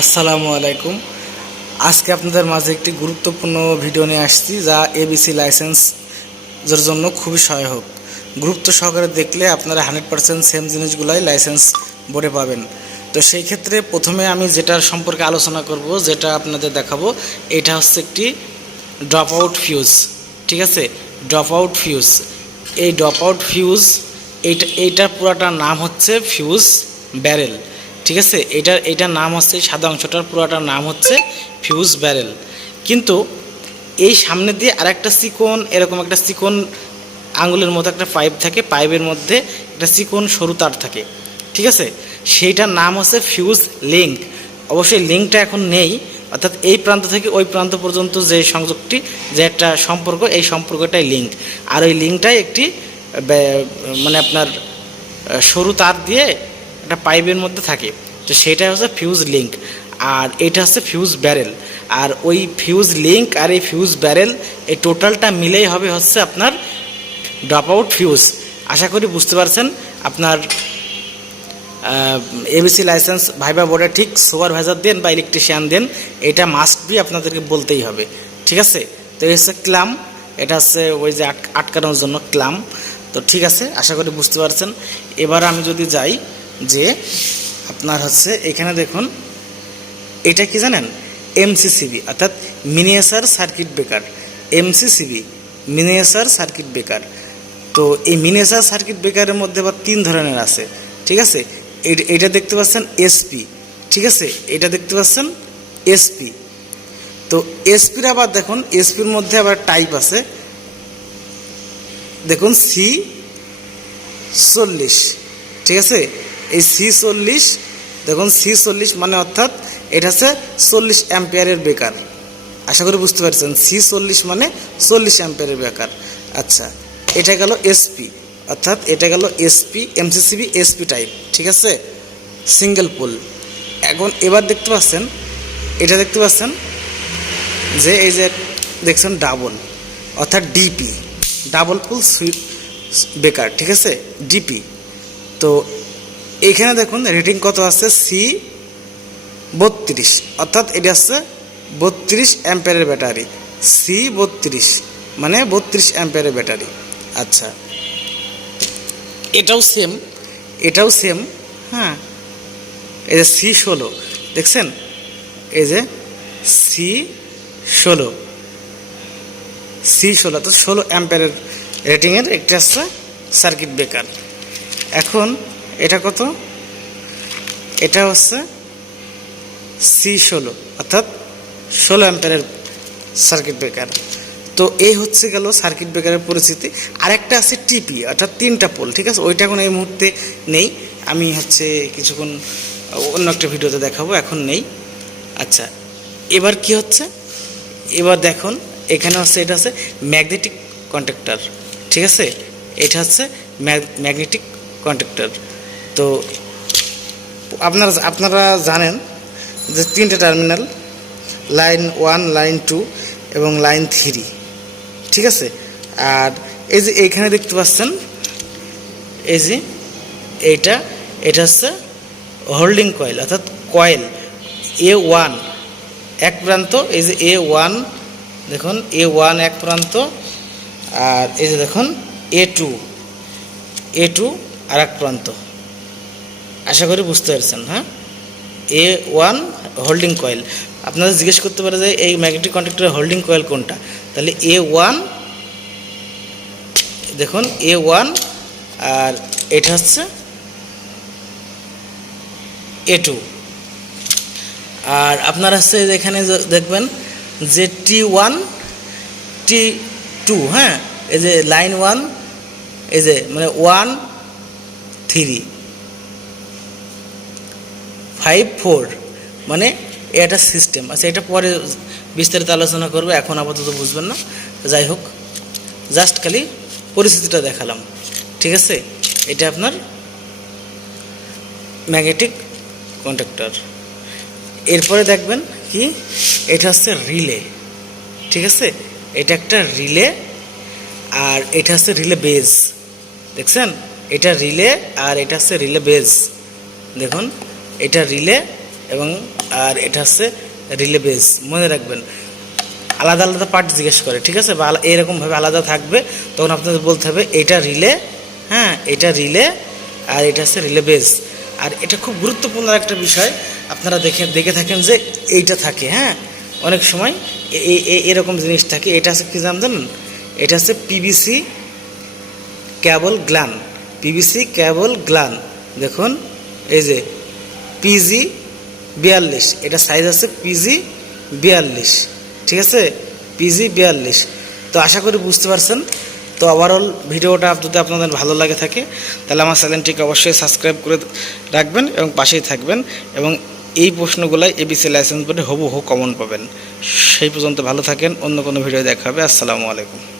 আসসালামু আলাইকুম। আজকে আপনাদের মাঝে একটি গুরুত্বপূর্ণ ভিডিও নিয়ে আসছি যা এবিসি লাইসেন্সের জন্য খুবই সহায়ক। গুরুত্ব সহকারে দেখলে আপনারা হান্ড্রেড পার্সেন্ট সেম জিনিসগুলাই লাইসেন্স বোর্ডে পাবেন। তো সেই ক্ষেত্রে প্রথমে আমি যেটার সম্পর্কে আলোচনা করব, যেটা আপনাদের দেখাবো, এটা হচ্ছে একটি ড্রপ আউট ফিউজ ঠিক আছে? ড্রপ আউট ফিউজ এই ড্রপ আউট ফিউজ এইটা এইটার পুরাটার নাম হচ্ছে ফিউজ ব্যারেল ঠিক আছে? এটার এটার নাম হচ্ছে সাদা অংশটার পুরোটার নাম হচ্ছে ফিউজ ব্যারেল কিন্তু এই সামনে দিয়ে আরেকটা চিকন এরকম একটা চিকন আঙুলের মতো একটা পাইপ থাকে পাইপের মধ্যে একটা চিকন সরু তার থাকে। ঠিক আছে? সেইটার নাম হচ্ছে ফিউজ লিঙ্ক অবশ্যই লিঙ্কটা এখন নেই, অর্থাৎ এই প্রান্ত থেকে ওই প্রান্ত পর্যন্ত যে সংযোগটি, যে একটা সম্পর্ক, এই সম্পর্কটাই লিঙ্ক আর ওই লিঙ্কটাই একটি মানে আপনার সরু তার দিয়ে একটা পাইপের মধ্যে থাকে। তো সেটা হচ্ছে ফিউজ লিঙ্ক আর এটা হচ্ছে ফিউজ ব্যারেল আর ওই ফিউজ লিঙ্ক আর এই ফিউজ ব্যারেল এই টোটালটা মিলেই হবে হচ্ছে আপনার ড্রপ আউট ফিউজ আশা করি বুঝতে পারছেন আপনার এবিসি লাইসেন্স ভাইবা বোর্ডে ঠিক সুপারভাইজার দেন বা ইলেকট্রিশিয়ান দেন, এটা মাস্ট বি আপনাদেরকে বলতেই হবে। ঠিক আছে? তো এই হচ্ছে ক্লাম, এটা হচ্ছে ওই যে আট- আটকানোর জন্য ক্লাম। তো ঠিক আছে, আশা করি বুঝতে পারছেন। এবার আমি যদি যাই যে আপনার হচ্ছে এখানে দেখুন, এটা কি জানেন? এমসিসিবি অর্থাৎ miniature circuit breaker MCCB miniature circuit breaker তো এই মিনিয়েচার সার্কিট ব্রেকারের মধ্যে আবার তিন ধরনের আছে, ঠিক আছে? এটা দেখতে পাচ্ছেন এসপি ঠিক আছে? এটা দেখতে পাচ্ছেন এসপি তো এসপির আবার দেখুন এসপির মধ্যে আবার টাইপ আছে। দেখুন সি চল্লিশ, ঠিক আছে? এই সি চল্লিশ, দেখুন সি চল্লিশ মানে অর্থাৎ এটা হচ্ছে চল্লিশ অ্যাম্পিয়ারের বেকার। আশা করি বুঝতে পারছেন, সি চল্লিশ মানে চল্লিশ অ্যাম্পিয়ারের বেকার। আচ্ছা এটা গেল এসপি অর্থাৎ এটা গেল এসপি এমসিসিবি এসপি টাইপ ঠিক আছে? সিঙ্গেল পোল এখন এবার দেখতে পাচ্ছেন, এটা দেখতে পাচ্ছেন যে এই যে দেখছেন ডাবল অর্থাৎ ডিপি ডাবল পুল সুইপ বেকার, ঠিক আছে? ডিপি তো এইখানে দেখুন রেটিং কত আছে? সি বত্রিশ। অর্থাৎ এটা হচ্ছে বত্রিশ অ্যাম্পেয়ারের ব্যাটারি। সি বত্রিশ। মানে বত্রিশ অ্যাম্পেয়ারের ব্যাটারি। আচ্ছা। এটাও সেম এটাও সেম হ্যাঁ। এই যে সি ষোলো। দেখছেন? এই যে সি ষোলো। সি ষোলো। তো ষোলো অ্যাম্পেয়ারের রেটিংয়ের একটা আসছে সার্কিট ব্রেকার এখন এটা কত? এটা হচ্ছে সি ষোলো, অর্থাৎ ষোলো অ্যাম্পেয়ারের সার্কিট ব্রেকার। তো এই হচ্ছে গেল সার্কিট ব্রেকারের পরিস্থিতি। আরেকটা আছে টিপি অর্থাৎ তিনটা পোল, ঠিক আছে? ওইটা এখন এই মুহূর্তে নেই। আমি হচ্ছে কিছুক্ষণ অন্য একটা ভিডিওতে দেখাবো, এখন নেই। আচ্ছা এবার কি হচ্ছে? এবার দেখুন, এখানে হচ্ছে, এটা হচ্ছে ম্যাগনেটিক কন্ট্রাক্টর ঠিক আছে? এটা হচ্ছে ম্যাগনেটিক কন্ট্রাক্টর তো আপনারা আপনারা জানেন যে তিনটে terminal, line one, line two এবং লাইন থ্রি, ঠিক আছে? আর এই যে এইখানে দেখতে পাচ্ছেন, এই যে এইটা, এটা হচ্ছে হোল্ডিং কয়েল অর্থাৎ কয়েল এ ওয়ান এক প্রান্ত, এই যে এ ওয়ান দেখুন এ ওয়ান এক প্রান্ত, আর এই যে দেখুন এ টু এ টু আর এক প্রান্ত। আশা করি বুঝতে পারছেন হ্যাঁ? এ ওয়ান হোল্ডিং কয়েল আপনারা জিজ্ঞেস করতে পারে যে এই ম্যাগনেটিক কন্ট্রাক্টরের হোল্ডিং কয়েল কোনটা? তাহলে এ ওয়ান দেখুন এ ওয়ান আর এটা হচ্ছে এ টু আর আপনার হচ্ছে এখানে দেখবেন যে টি ওয়ান টি টু হ্যাঁ? এই যে লাইন ওয়ান এই যে মানে ওয়ান থ্রি ফাইভ ফোর মানে এটা সিস্টেম। আচ্ছা এটা পরে বিস্তারিত আলোচনা করবে, এখন আপাতত বুঝবেন না। যাই হোক, জাস্ট খালি পরিস্থিতিটা দেখালাম, ঠিক আছে? এটা আপনার ম্যাগনেটিক কন্ট্রাক্টর এরপরে দেখবেন কি, এটা হচ্ছে রিলে, ঠিক আছে? এটা একটা রিলে, আর এটা হচ্ছে রিলে বেজ, দেখছেন? এটা রিলে আর এটা হচ্ছে রিলে বেজ, দেখুন। এটা রিলে এবং আর এটা হচ্ছে রিলে বেস। মনে রাখবেন, আলাদা আলাদা পার্ট জিজ্ঞেস করে, ঠিক আছে? বা এরকমভাবে আলাদা থাকবে, তখন আপনাদের বলতে হবে, এটা রিলে হ্যাঁ এটা রিলে আর এটা হচ্ছে রিলে বেস। আর এটা খুব গুরুত্বপূর্ণ একটা বিষয়, আপনারা দেখে দেখে থাকেন যে এইটা থাকে হ্যাঁ? অনেক সময় এরকম জিনিস থাকে, এটা হচ্ছে কী জানেন? এটা হচ্ছে PVC cable gland. PVC cable gland. দেখুন, এই যে পিজি বিয়াল্লিশ। এটা সাইজ আছে পিজি বিয়াল্লিশ। ঠিক আছে? পিজি বিয়াল্লিশ। তো আশা করি বুঝতে পারছেন। তো ওভারঅল ভিডিওটা যদি আপনাদের ভালো লাগে থাকে, তাহলে আমার চ্যানেলটিকে অবশ্যই সাবস্ক্রাইব করে রাখবেন এবং পাশেই থাকবেন এবং এই প্রশ্নগুলাই এবিসি লাইসেন্স বোর্ডে হবু হু কমন পাবেন। সেই পর্যন্ত ভালো থাকেন। অন্য কোনো ভিডিও দেখা হবে। আসসালামু আলাইকুম।